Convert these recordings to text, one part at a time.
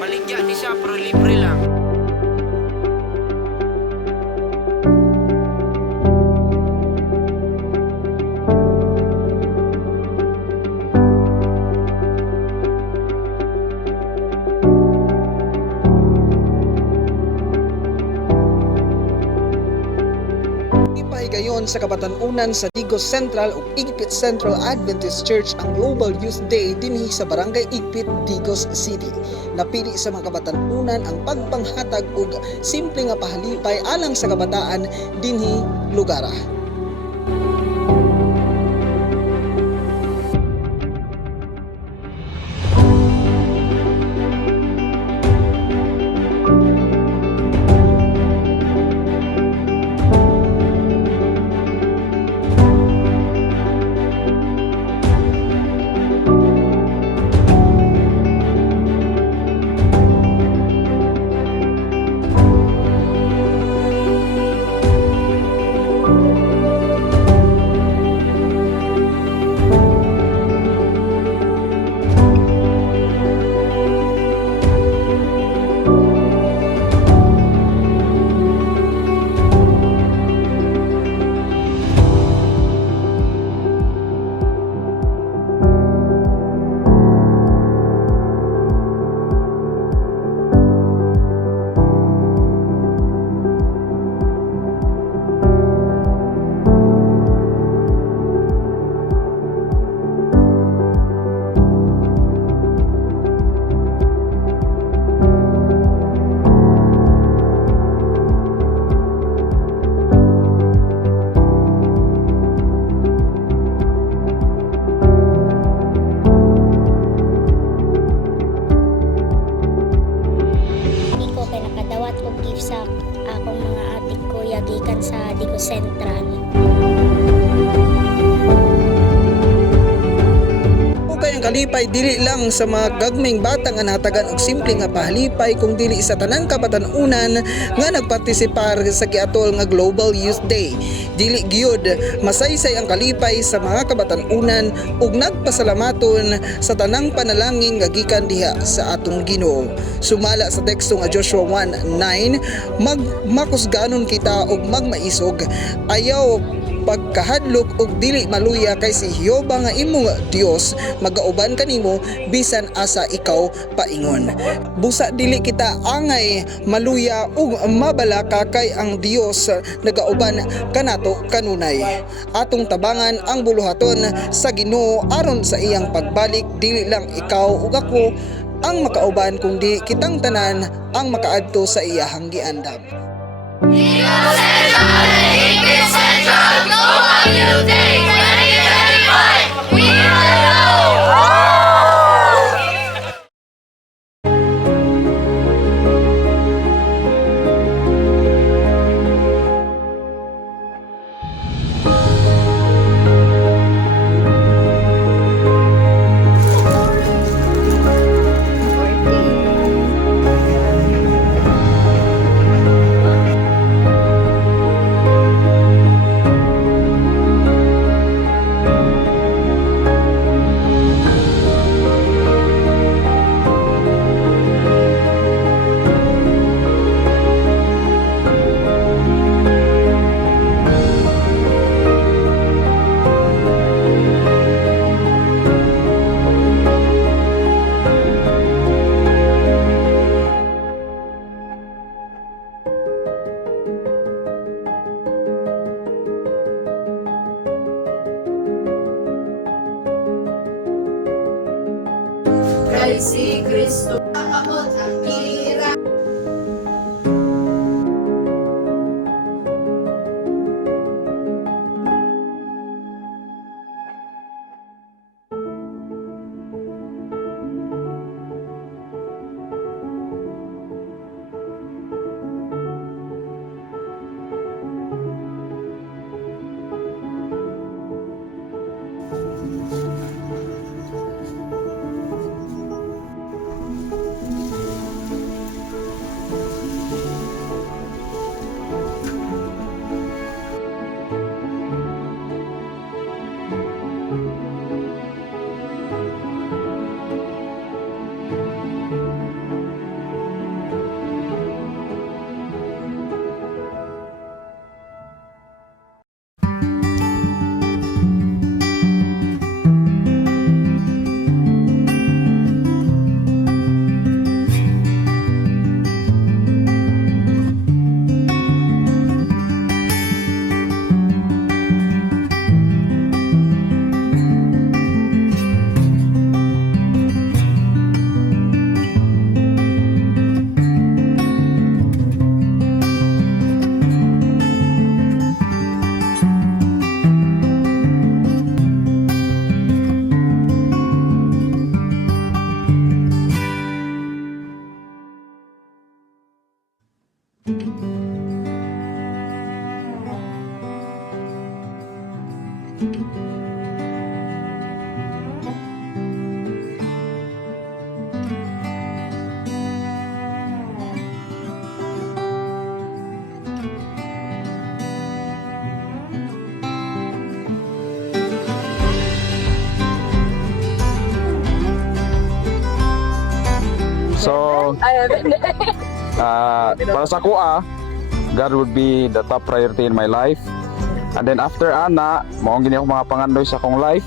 Baligya ni siya pero libre lang. Gayon sa kabatan-unan sa Digos Central ug Igpit Central Adventist Church ang Global Youth Day dinhi sa Barangay Igpit, Digos City. Napili sa mga kabatan-unan ang pagpanghatag og simple nga pahalipay alang sa kabataan dinhi lugara. Sa akong mga atik ko yagikan sa Digos Central. Ang kalipay dili lang sa mga gagming bata nga nahatagan og simple nga pahalipay kung dili sa tanang kabatan-unan nga nagpartisipar sa giatol nga Global Youth Day. Dili gyud masaysay ang kalipay sa mga kabatan-unan ug nagpasalamaton sa tanang panalangin nga gikan diha sa atong Ginoo. Sumala sa teksto nga Joshua 1:9, magmakusganon kita ug magmaisog, ayaw pagkahadlok og dili maluya kay si Jehova nga imong Dios magauban kanimo bisan asa ikaw paingon. Busa dili kita angay maluya ug mabalaka kay ang Dios nagauban kanato kanunay. Atong tabangan ang buluhaton sa Ginoo aron sa iyang pagbalik, dili lang ikaw ug ako ang makauban kundi kitang tanan ang makaadto sa iyahang giandam. Digos Central, Igpit Central, Global Youth Day 2025. We will know. Kay si Kristo abot ang ira. So, para sa kuha, God would be the top priority in my life. And then after ana, maong gini ako mga pangandoy sa akong life.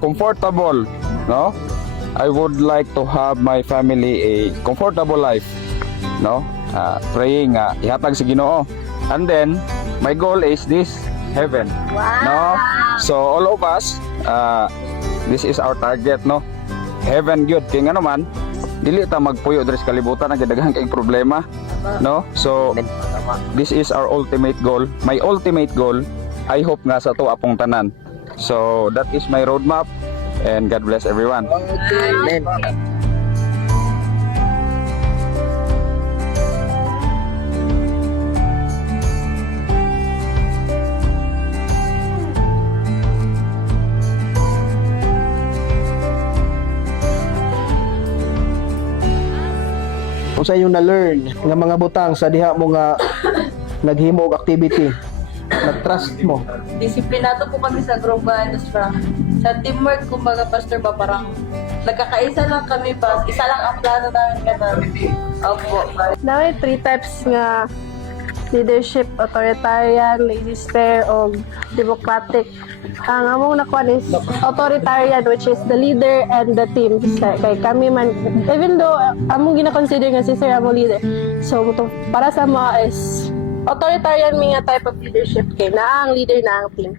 Comfortable, no? I would like to have my family a comfortable life, no? Praying ihatag sa Ginoo. And then my goal is this heaven. No? So all of us, this is our target, no? Heaven good kay nga naman dili ta magpuyo diri sa kalibutan ang daghang kay problema, no? So this is our ultimate goal. My ultimate goal, I hope nga sa to apong tanan. So that is my roadmap, and God bless everyone. Amen. Kung sa inyong na-learn nga mga butang sa diha mo nga naghimo og activity, nag-trust mo. Disiplinado po kami sa grupa and sa teamwork, kumbaga pastor ba parang nagkakaisa lang kami ba, isa lang ang plano namin ganun. Opo. Namin 3 types nga leadership: authoritarian, laissez-faire, o democratic. Ang among nakuha is authoritarian, which is the leader and the team. Kay kami man, even though among gina-consider nga si Sir among leader, so para sa mga is authoritarian may nga type of leadership kay na ang leader na ang team.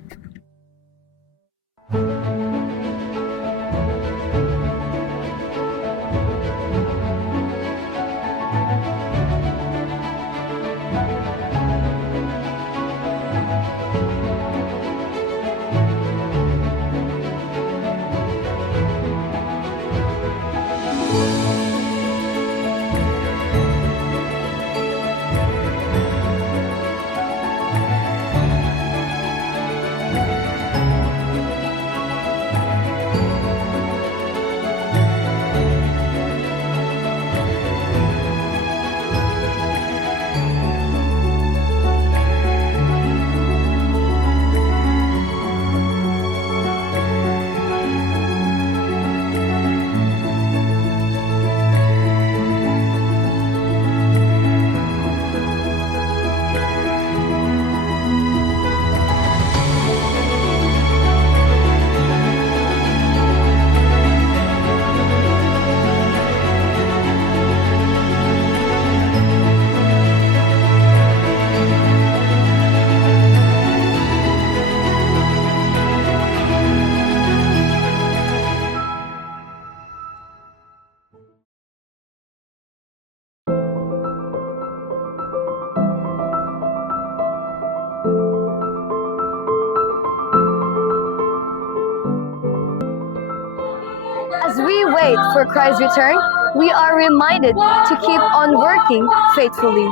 As we wait for Christ's return, we are reminded to keep on working faithfully.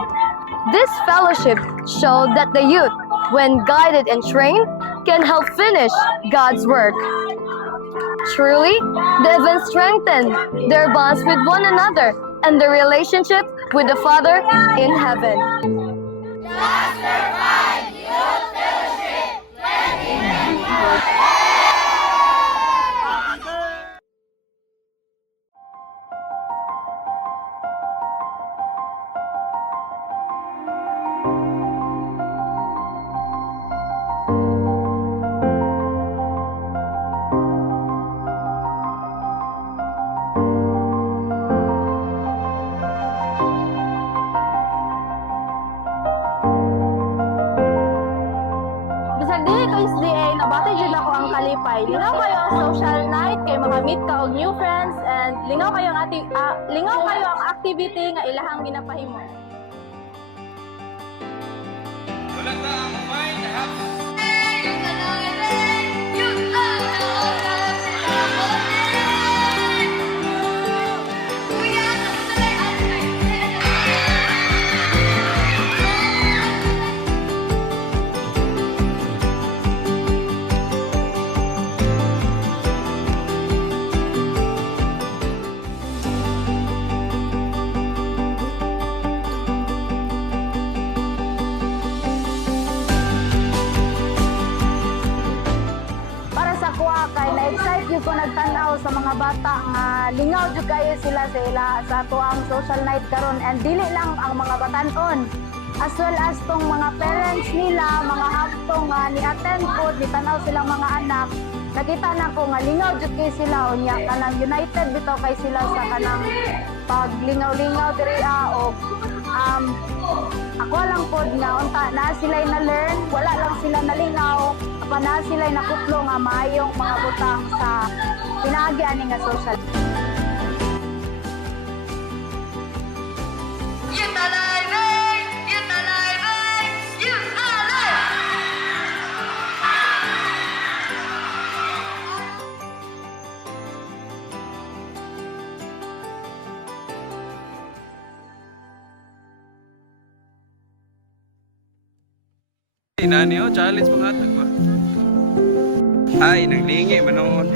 This fellowship showed that the youth, when guided and trained, can help finish God's work. Truly, the event strengthened their bonds with one another and their relationship with the Father in heaven. Bisag dili ko SDA, nabati jud ako ang kalipay. Lingaw kayo ang social night kay makamit ka og new friends, and lingaw kayo ang activity nga ilahang ginapahimo. kay na-excite jud ko nagtan-aw sa mga bata nga lingaw jud kayo sila sa ato ang social night karon, and dili lang ang mga batan-on, as well as tong mga parents nila, mga haptong nga ni-attend po, ni-tanaw silang mga anak. Nakita na ko nga lingaw jud kay sila unya, kanang united bitaw kay sila sa kanang paglingaw-lingaw diri o ako lang po nga unta na sila na learn, wala lang sila nalingaw, apa na sila nakutlo nga maayong mga butang sa pinagi ani nga social. Youth alive, eh! Youth alive, eh! Youth alive! Nani oh, challenge mga atag ba? Ay, naglingi manoon.